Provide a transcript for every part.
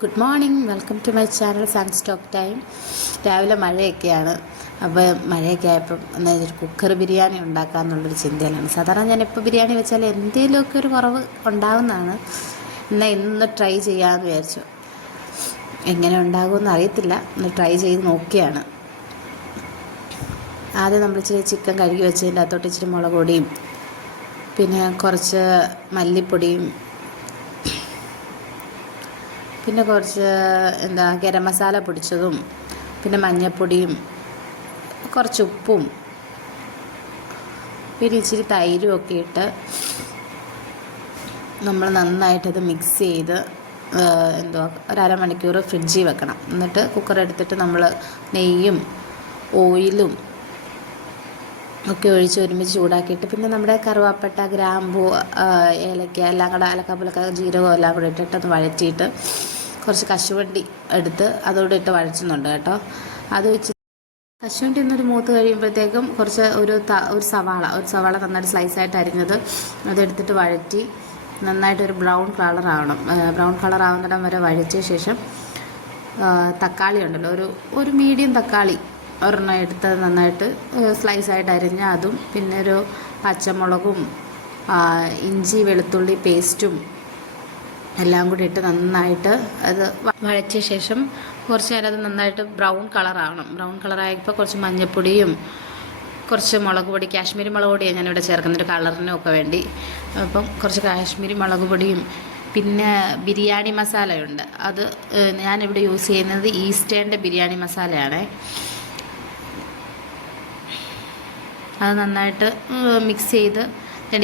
Good morning, welcome to my channel suns talk time. രാവിലെ മഴയൊക്കെയാണ്. അപ്പോൾ മഴയൊക്കെ ആയപ്പം ഒരു കുക്കർ ബിരിയാണി ഉണ്ടാക്കാമെന്നുള്ളൊരു ചിന്തയിലാണ്. സാധാരണ ഞാൻ എപ്പോൾ ബിരിയാണി വെച്ചാൽ എന്തെങ്കിലുമൊക്കെ ഒരു കുറവ് ഉണ്ടാകുന്നതാണ്. എന്നാൽ ഇന്ന് ട്രൈ ചെയ്യാമെന്ന് വിചാരിച്ചു. എങ്ങനെ ഉണ്ടാകുമെന്ന് അറിയത്തില്ല, ഒന്ന് ട്രൈ ചെയ്ത് നോക്കിയാണ്. ആദ്യം നമ്മൾ ഇച്ചിരി ചിക്കൻ കഴുകി വെച്ചതിൻ്റെ അകത്തോട്ട് ഇച്ചിരി മുളക് പൊടിയും പിന്നെ കുറച്ച് മല്ലിപ്പൊടിയും പിന്നെ കുറച്ച് ഗരം മസാല പൊടിച്ചതും പിന്നെ മഞ്ഞൾപ്പൊടിയും കുറച്ച് ഉപ്പും പിന്നെ ഇച്ചിരി തൈരും ഒക്കെ ഇട്ട് നമ്മൾ നന്നായിട്ടത് മിക്സ് ചെയ്ത് ഒരു അരമണിക്കൂർ ഫ്രിഡ്ജിൽ വെക്കണം. എന്നിട്ട് കുക്കർ എടുത്തിട്ട് നമ്മൾ നെയ്യും ഓയിലും ഒക്കെ ഒഴിച്ച് ഒരുമിച്ച് ചൂടാക്കിയിട്ട് പിന്നെ നമ്മുടെ കറുവാപ്പട്ട, ഗ്രാമ്പൂ, ഏലക്ക എല്ലാം കൂടെ ഏലക്കാപ്പലൊക്കെ ജീരകം എല്ലാം കൂടെ ഇട്ടിട്ടൊന്ന് വഴറ്റിയിട്ട് കുറച്ച് കശുവണ്ടി എടുത്ത് അതോടെ ഇട്ട് വഴറ്റുന്നുണ്ട് കേട്ടോ. അത് വെച്ച് കശുവണ്ടി ഒന്നൊരു മൂത്ത് കഴിയുമ്പോഴത്തേക്കും കുറച്ച് ഒരു സവാള നന്നായിട്ട് സ്ലൈസായിട്ട് അരിഞ്ഞത് അതെടുത്തിട്ട് വഴറ്റി നന്നായിട്ടൊരു ബ്രൗൺ കളർ ആവുന്നിടം വരെ വഴറ്റിയ ശേഷം തക്കാളി ഉണ്ടല്ലോ, ഒരു മീഡിയം തക്കാളി ഒരെണ്ണം എടുത്ത് നന്നായിട്ട് സ്ലൈസായിട്ട് അരിഞ്ഞ അതും പിന്നെ ഒരു പച്ചമുളകും ഇഞ്ചി വെളുത്തുള്ളി പേസ്റ്റും എല്ലാം കൂടി ഇട്ട് നന്നായിട്ട് അത് വഴറ്റിയ ശേഷം കുറച്ച് നേരം അത് നന്നായിട്ട് ബ്രൗൺ കളറായപ്പോൾ കുറച്ച് മഞ്ഞൾപ്പൊടിയും കുറച്ച് മുളക് പൊടി, കാശ്മീരി മുളക് പൊടിയാണ് ഞാനിവിടെ ചേർക്കുന്നത് ഒരു കളറിനൊക്കെ വേണ്ടി. അപ്പം കുറച്ച് കാശ്മീരി മുളക് പൊടിയും പിന്നെ ബിരിയാണി മസാലയുണ്ട്, അത് ഞാനിവിടെ യൂസ് ചെയ്യുന്നത് ഈസ്റ്റേണിൻ്റെ ബിരിയാണി മസാലയാണേ. അത് നന്നായിട്ട് മിക്സ് ചെയ്ത്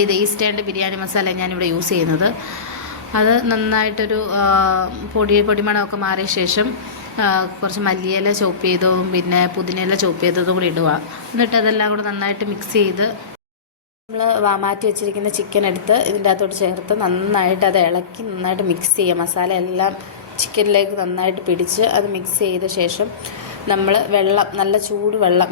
ഇത് ഈസ്റ്റേണിൻ്റെ ബിരിയാണി മസാല ഞാനിവിടെ യൂസ് ചെയ്യുന്നത്. അത് നന്നായിട്ടൊരു പൊടിമണമൊക്കെ മാറിയ ശേഷം കുറച്ച് മല്ലിയില ചോപ്പ് ചെയ്തതും പിന്നെ പുതിനയില ചോപ്പ് ചെയ്തതും കൂടി ഇടുക. എന്നിട്ട് അതെല്ലാം കൂടെ നന്നായിട്ട് മിക്സ് ചെയ്ത് നമ്മൾ മാറ്റി വെച്ചിരിക്കുന്ന ചിക്കൻ എടുത്ത് ഇതിൻ്റെ അകത്തോട്ട് ചേർത്ത് നന്നായിട്ട് അത് ഇളക്കി നന്നായിട്ട് മിക്സ് ചെയ്യുക. മസാല എല്ലാം ചിക്കനിലേക്ക് നന്നായിട്ട് പിടിച്ച് അത് മിക്സ് ചെയ്ത ശേഷം നമ്മൾ നല്ല ചൂടുവെള്ളം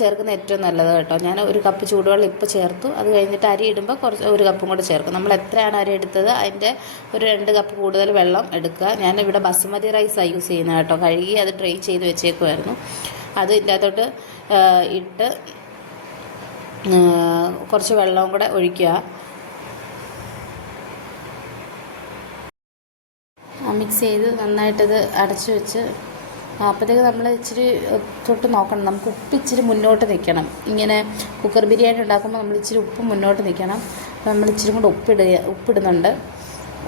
ചേർക്കുന്ന ഏറ്റവും നല്ലത് കേട്ടോ. ഞാൻ ഒരു കപ്പ് ചൂടുവെള്ളം ഇപ്പോൾ ചേർത്തു. അത് കഴിഞ്ഞിട്ട് അരി ഇടുമ്പോൾ ഒരു കപ്പും കൂടെ ചേർക്കും. നമ്മൾ എത്രയാണ് അരി എടുത്തത് അതിൻ്റെ ഒരു 2 കപ്പ് കൂടുതൽ വെള്ളം എടുക്കുക. ഞാനിവിടെ ബസുമതി റൈസാണ് യൂസ് ചെയ്യുന്നത് കേട്ടോ. കഴുകി അത് ഡ്രൈ ചെയ്ത് വെച്ചേക്കുമായിരുന്നു. അത് ഇതിൻ്റെ അകത്തോട്ട് ഇട്ട് കുറച്ച് വെള്ളവും കൂടെ ഒഴിക്കുക. മിക്സ് ചെയ്ത് നന്നായിട്ടത് അടച്ചു വെച്ച് അപ്പോഴത്തേക്ക് നമ്മൾ ഇച്ചിരി തൊട്ട് നോക്കണം. നമുക്ക് ഉപ്പ് ഇച്ചിരി മുന്നോട്ട് നിൽക്കണം. ഇങ്ങനെ കുക്കർ ബിരിയാണി ഉണ്ടാക്കുമ്പോൾ നമ്മൾ ഇച്ചിരി ഉപ്പ് മുന്നോട്ട് നിൽക്കണം. അപ്പോൾ നമ്മൾ ഇച്ചിരി കൂടെ ഉപ്പിടുന്നുണ്ട്.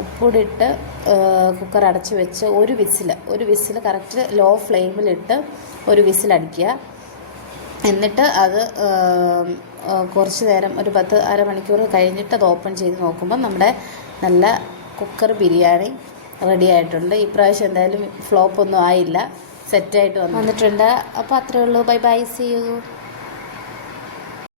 ഉപ്പൂടെ ഇട്ട് കുക്കർ അടച്ച് വെച്ച് ഒരു വിസിൽ കറക്റ്റ് ലോ ഫ്ലെയിമിലിട്ട് ഒരു വിസിലടിക്കുക. എന്നിട്ട് അത് കുറച്ച് നേരം ഒരു അരമണിക്കൂർ കഴിഞ്ഞിട്ട് അത് ഓപ്പൺ ചെയ്ത് നോക്കുമ്പോൾ നമ്മുടെ നല്ല കുക്കർ ബിരിയാണി റെഡി ആയിട്ടുണ്ട്. ഇപ്രാവശ്യം എന്തായാലും ഫ്ലോപ്പൊന്നും ആയില്ല, സെറ്റായിട്ട് വന്നിട്ടുണ്ട്. അപ്പോൾ അത്രയേ ഉള്ളൂ. Bye bye, see U.